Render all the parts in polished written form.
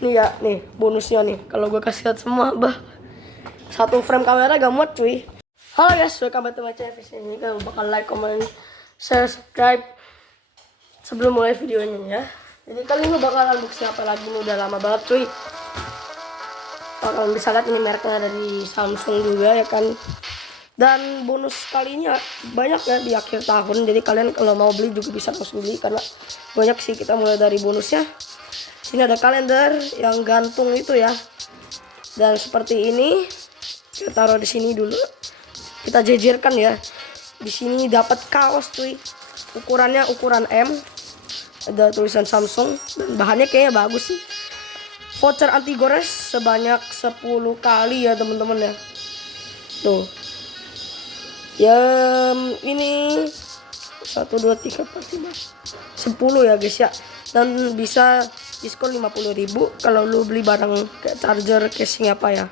Nih ya, nih bonusnya nih. Kalau gue kasih lihat semua, satu frame kamera gak muat cuy. Halo guys, welcome back to my channel. Ini kan bakal like, comment, share, subscribe sebelum mulai videonya ya. Jadi kali ini bakal unboxing apa lagi nih, udah lama banget cuy. Kalian bisa lihat ini mereknya dari Samsung juga ya kan. Dan bonus kalinya banyak ya di akhir tahun. Jadi kalian kalau mau beli juga bisa langsung beli karena banyak sih. Kita mulai dari bonusnya. Sini ada kalender yang gantung itu ya. Dan seperti ini. Kita taruh di sini dulu. Kita jejerkan ya. Di sini dapat kaos cuy. Ukurannya ukuran M. Ada tulisan Samsung dan bahannya kayaknya bagus sih. Voucher anti gores sebanyak 10 kali ya teman-teman ya. Tuh. Ya ini 1 2 3 4 5 10 ya guys ya. Dan bisa diskon 50.000 kalau lu beli barang kayak charger, casing apa ya.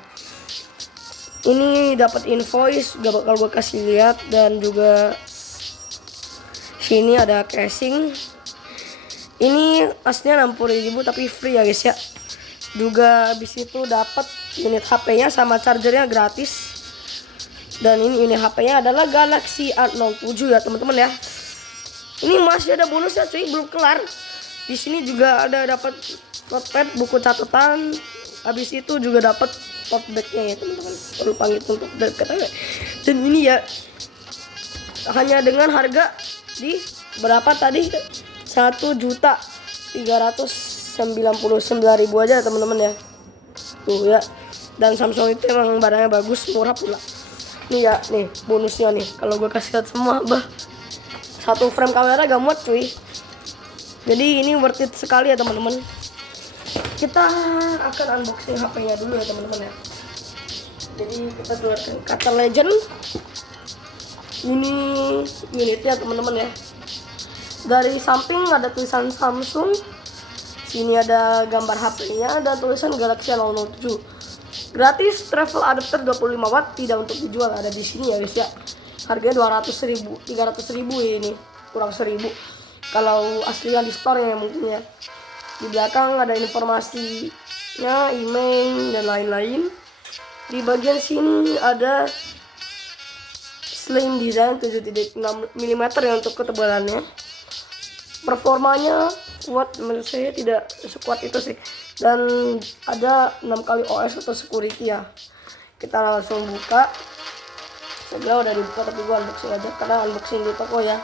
Ini dapat invoice gak bakal gue kasih lihat. Dan juga sini ada casing. Ini aslinya 60.000 tapi free ya guys ya. Juga habis itu dapat unit HP-nya sama chargernya gratis. Dan ini unit HP-nya adalah Galaxy A07 ya teman-teman ya. Ini masih ada bonusnya cuy, belum kelar. Di sini juga ada dapat notepad, buku catatan. Habis itu juga dapat tote bag-nya ya teman-teman. Lupa gitu untuk kata. Dan ini ya hanya dengan harga di berapa tadi? 1.399.000 aja teman-teman ya. Tuh ya. Dan Samsung itu emang barangnya bagus, murah pula. Nih ya, nih bonusnya nih. Kalau gue kasih lihat semua, satu frame kamera gak muat cuy. Jadi ini worth it sekali ya teman-teman. Kita akan unboxing HP-nya dulu ya teman-teman ya. Jadi kita keluarkan kata legend. Ini unitnya teman-teman ya. Dari samping ada tulisan Samsung. Sini ada gambar HP-nya, ada tulisan Galaxy A07. Gratis travel adapter 25 watt, tidak untuk dijual, ada di sini ya guys ya. Harganya 200.000, 300.000 ini, kurang 1.000. Kalau aslinya di store ya mungkin ya. Di belakang ada informasinya, email dan lain-lain. Di bagian sini ada slim design 7.6 mm ya untuk ketebalannya. Performanya kuat, menurut saya tidak sekuat itu sih. Dan ada 6 kali OS atau security ya. Kita langsung buka. Sebenarnya udah dibuka tapi gua unboxing aja karena unboxing di toko ya.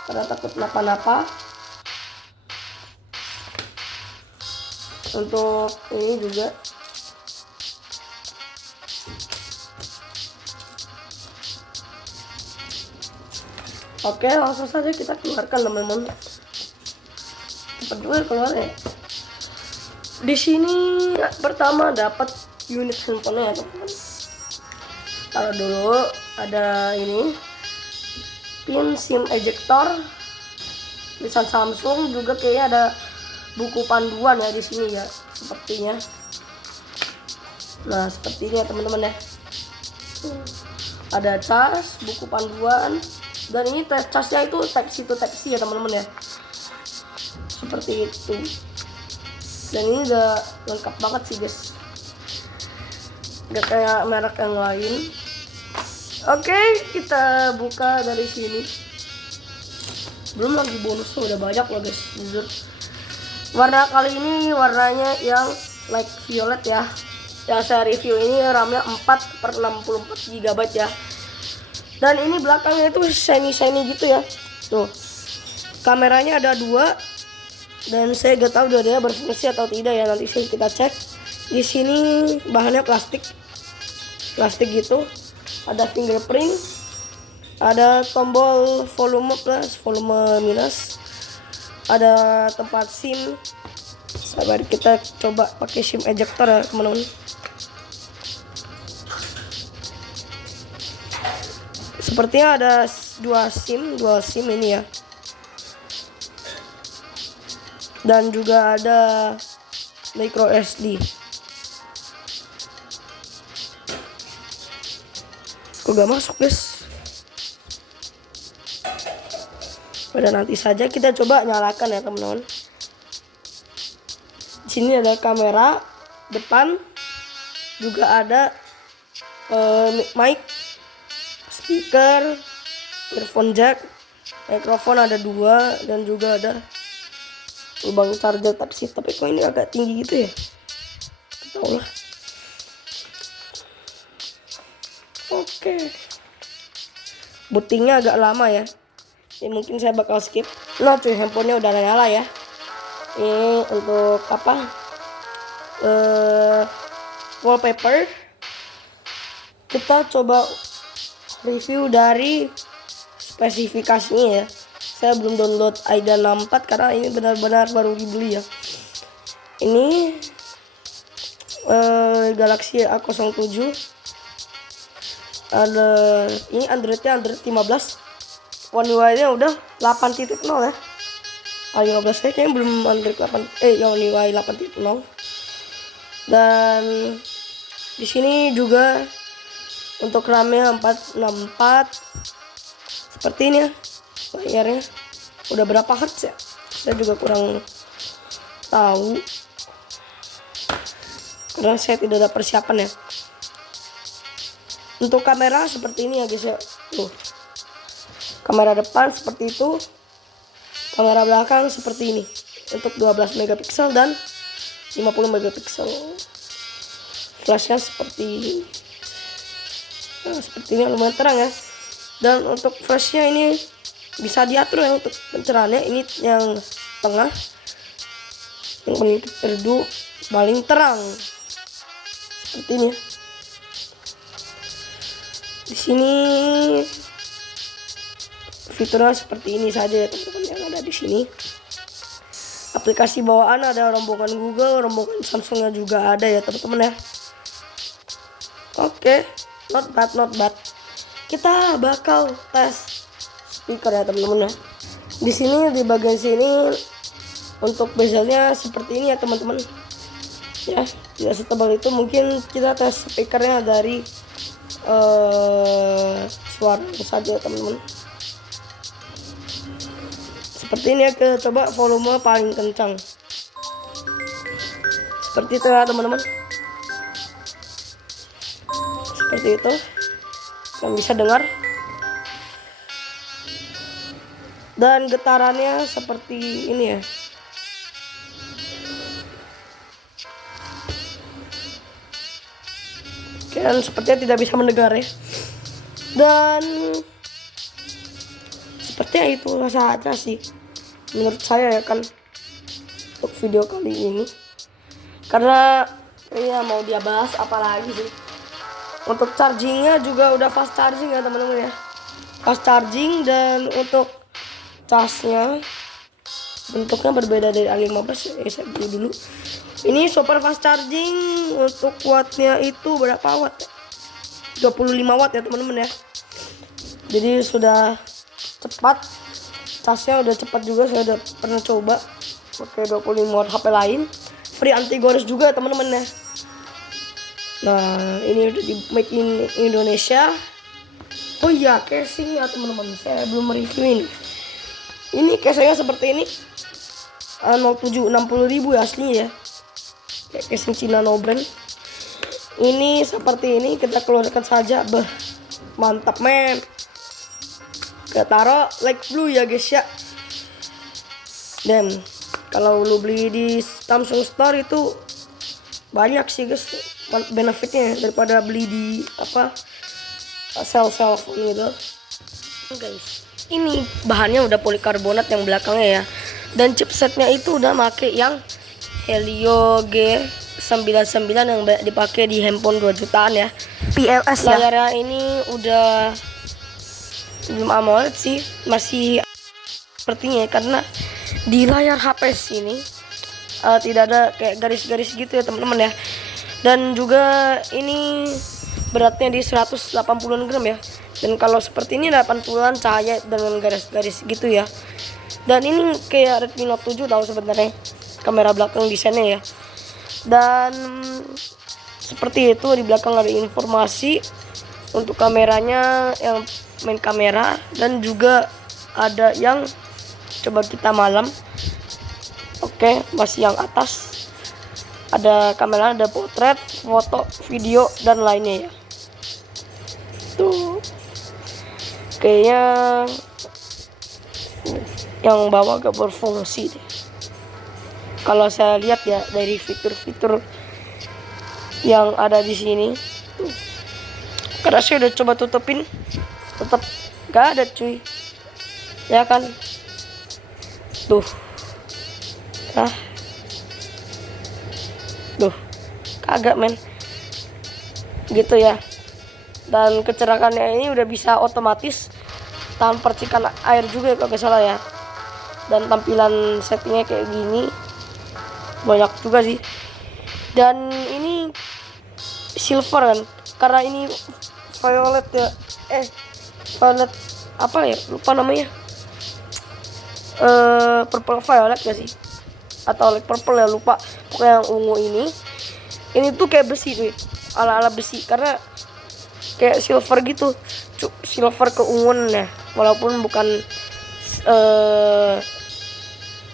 Karena takut napa-napa. Untuk ini juga oke, langsung saja kita keluarkan teman-teman. Cepat juga keluar ya. Di sini pertama dapat unit handphonenya ya teman-teman. Taruh dulu, ada ini pin SIM ejector, tulisan Samsung, juga kayaknya ada buku panduan ya di sini ya sepertinya. Nah seperti ini ya teman-teman ya. Ada cas, buku panduan, dan ini casnya itu Type-C to Type-C ya teman-teman ya. Seperti itu. Dan ini udah lengkap banget sih guys. Gak kayak merek yang lain. Oke, kita buka dari sini. Belum lagi bonusnya udah banyak loh guys, jujur. Warna kali ini warnanya yang light violet ya. Yang saya review ini RAM-nya 4/64 GB ya. Dan ini belakangnya itu shiny gitu ya. Tuh. Kameranya ada 2. Dan saya gak tahu dua-duanya berfungsi atau tidak ya, nanti kita cek. Di sini bahannya plastik gitu. Ada fingerprint, ada tombol volume plus, volume minus, ada tempat SIM. Sabar, kita coba pakai SIM ejector ya teman-teman. Sepertinya ada dua SIM ini ya. Dan juga ada micro SD. Kok gak masuk guys? Pada nanti saja, kita coba nyalakan ya teman-teman. Sini ada kamera depan, juga ada mic, speaker, earphone jack, mikrofon ada 2, dan juga ada lubang charger tapi kok ini agak tinggi gitu ya, tahu lah. Oke, bootingnya agak lama ya, ini mungkin saya bakal skip. Nah cuy, handphonenya udah nyala ya. Ini untuk apa, wallpaper. Kita coba review dari spesifikasinya ya. Saya belum download AIDA 64 karena ini benar-benar baru dibeli ya. Ini Galaxy A07. Ada ini Androidnya Android 15. One UI-nya udah 8.0 ya. A15 saya kayaknya belum Android 8 yang UI 8.0. Dan di sini juga untuk RAM-nya 464 seperti ini ya. Layarnya udah berapa hertz ya, saya juga kurang tahu karena saya tidak ada persiapan ya. Untuk kamera seperti ini ya guys ya. Tuh, kamera depan seperti itu, kamera belakang seperti ini untuk 12 megapiksel dan 50 megapiksel. Flashnya seperti ini lumayan terang ya. Dan untuk flashnya ini bisa diatur ya untuk pencerahannya. Ini yang tengah, yang paling redup, paling terang seperti ini. Di sini fiturnya seperti ini saja ya teman-teman yang ada di sini. Aplikasi bawaan ada rombongan Google, rombongan Samsungnya juga ada ya teman-teman ya. Oke, not bad. Kita bakal tes speaker ya teman-teman ya. Di sini di bagian sini untuk bezelnya seperti ini ya teman-teman. Ya, tidak setebal itu. Mungkin kita tes speakernya dari suara saja teman-teman. Seperti ini ya, kita coba volume paling kencang. Seperti itu ya teman-teman. Seperti itu. Yang bisa dengar. Dan getarannya seperti ini ya. Dan sepertinya tidak bisa mendengar ya. Dan sepertinya itu saja sih menurut saya ya kan untuk video kali ini. Karena ya mau dia bahas apalagi sih. Untuk chargingnya juga udah fast charging ya teman-teman ya. Fast charging. Dan untuk casnya bentuknya berbeda dari A15 ya, saya beli dulu. Ini super fast charging. Untuk wattnya itu berapa watt ya? 25 watt ya teman-teman ya. Jadi sudah cepat. Casnya udah cepat juga, saya udah pernah coba pakai 25 watt HP lain. Free anti gores juga teman-teman ya. Nah ini udah di make in Indonesia. Oh iya, casing ya teman-teman, saya belum mereview ini. Ini casingnya seperti ini. 0760.000 ya aslinya ya. Kayak casing Cina no brand. Ini seperti ini, kita keluarkan saja. Mantap men. Kita taruh like blue ya guys ya. Dan kalau lu beli di Samsung Store itu banyak sih guys benefitnya daripada beli di apa sel phone gitu. Guys, ini bahannya udah polikarbonat yang belakangnya ya. Dan chipsetnya itu udah make yang Helio G99 yang dipakai di handphone 2 jutaan ya. PLS ya. Layarnya ini udah belum AMOLED sih, masih sepertinya ya, karena di layar HP sini tidak ada kayak garis-garis gitu ya teman-teman ya. Dan juga ini beratnya di 180 gram ya. Dan kalau seperti ini 80-an cahaya dengan garis-garis gitu ya. Dan ini kayak Redmi Note 7 tahu sebenarnya kamera belakang desainnya ya. Dan seperti itu, di belakang ada informasi untuk kameranya yang main kamera. Dan juga ada yang coba kita malam. Oke, masih yang atas. Ada kamera, ada potret, foto, video dan lainnya ya. Tuh kayaknya yang bawah gak berfungsi deh. Kalau saya lihat ya dari fitur-fitur yang ada di sini tuh. Karena saya udah coba tutupin, tetap gak ada cuy. Ya kan? Tuh. Duh, kagak men. Gitu ya. Dan kecerahannya ini udah bisa otomatis tanpa percikan air juga kalau nggak salah ya. Dan tampilan settingnya kayak gini banyak juga sih. Dan ini silver kan, karena ini violet ya. Violet apa ya? Lupa namanya. Purple violet gak sih? Atau like purple ya, lupa. Pokoknya yang ungu ini tuh kayak besi tuh, ala-ala besi, karena kayak silver gitu, silver keunguan ya, walaupun bukan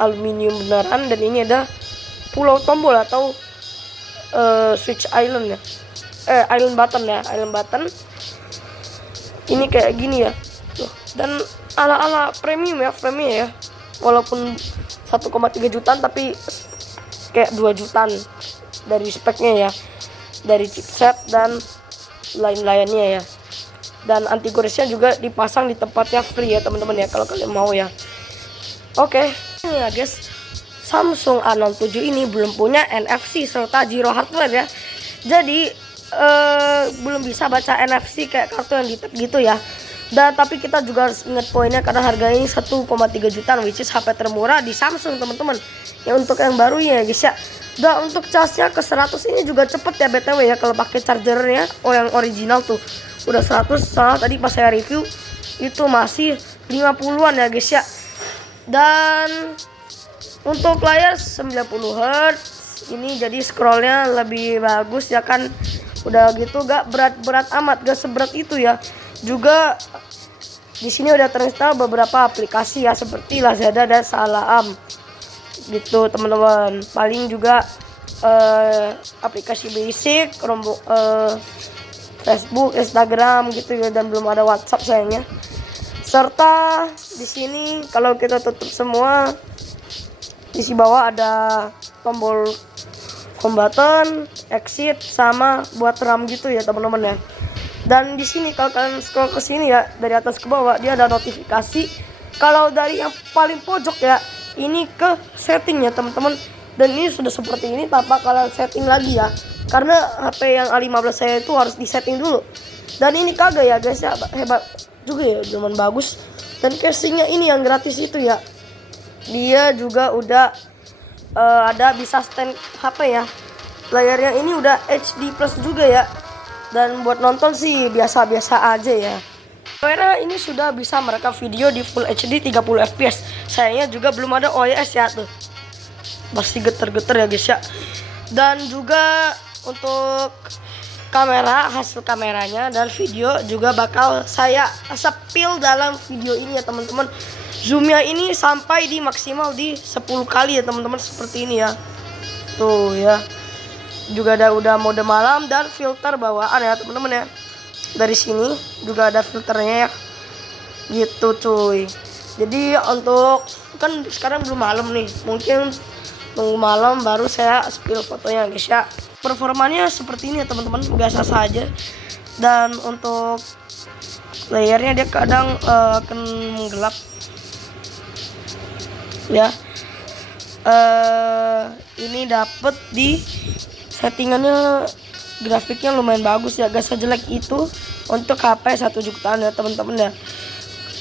aluminium beneran. Dan ini ada pulau tombol atau switch island ya, island button ya, island button. Ini kayak gini ya tuh. Dan ala-ala premium ya, frame-nya ya, walaupun 1,3 jutaan tapi kayak 2 jutaan dari speknya ya, dari chipset dan lain-lainnya ya. Dan anti gores-nya juga dipasang di tempatnya free ya teman-teman ya, kalau kalian mau ya. Oke, ini ya guys, Samsung A67 ini belum punya NFC serta Zero hardware ya. Jadi belum bisa baca NFC kayak kartu yang di tag gitu ya. Dan tapi kita juga harus ingat poinnya, karena harganya ini 1,3 jutaan, which is HP termurah di Samsung teman-teman. Ya untuk yang baru ya guys ya. Dan untuk charge-nya ke 100 ini juga cepet ya BTW ya, kalau pakai chargernya yang original tuh udah 100. Soalnya tadi pas saya review itu masih 50-an ya guys ya. Dan untuk layar 90 Hz ini, jadi scrollnya lebih bagus ya kan. Udah gitu gak berat-berat amat, gak seberat itu ya. Juga di sini udah terinstall beberapa aplikasi ya, seperti Lazada dan Salaam gitu teman-teman. Paling juga aplikasi basic, Facebook, Instagram gitu ya, dan belum ada WhatsApp sayangnya. Serta di sini kalau kita tutup semua, di sisi bawah ada tombol home button, exit, sama buat RAM gitu ya teman-teman ya. Dan di sini kalau kalian scroll ke sini ya, dari atas ke bawah dia ada notifikasi. Kalau dari yang paling pojok ya, ini ke setting ya teman-teman. Dan ini sudah seperti ini tanpa kalian setting lagi ya, karena HP yang A15 saya itu harus disetting dulu. Dan ini kagak ya guys ya, hebat juga ya, cuman bagus. Dan casingnya ini yang gratis itu ya, dia juga udah ada bisa stand HP ya. Layarnya ini udah HD plus juga ya. Dan buat nonton sih biasa-biasa aja ya. Kamera ini sudah bisa merekam video di Full HD 30 fps. Sayangnya juga belum ada OIS ya tuh. Masih geter-geter ya guys ya. Dan juga untuk kamera, hasil kameranya dan video juga bakal saya sepil dalam video ini ya teman-teman. Zoomnya ini sampai di maksimal di 10 kali ya teman-teman, seperti ini ya. Tuh ya. Juga ada udah mode malam dan filter bawaan ya teman-teman ya. Dari sini juga ada filternya ya. Gitu cuy. Jadi untuk kan sekarang belum malam nih, mungkin tunggu malam baru saya spill fotonya guys ya. Performanya seperti ini ya teman-teman, biasa saja. Dan untuk layarnya dia kadang akan gelap ya. Ini dapet di settingannya, grafiknya lumayan bagus ya, gak sejelek itu untuk HP 1 jutaan ya teman-teman ya.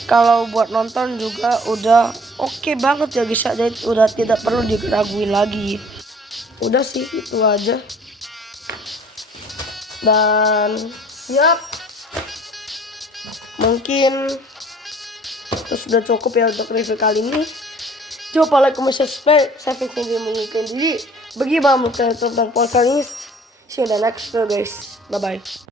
Kalau buat nonton juga udah oke banget ya guys ya, jadi udah tidak perlu diraguin lagi. Udah sih itu aja. Dan siap, mungkin itu sudah cukup ya untuk review kali ini. Coba like, comment, subscribe. Saya video mengikuti diri bagi bang tentang ponsel ini. See you in the next video guys. Bye bye.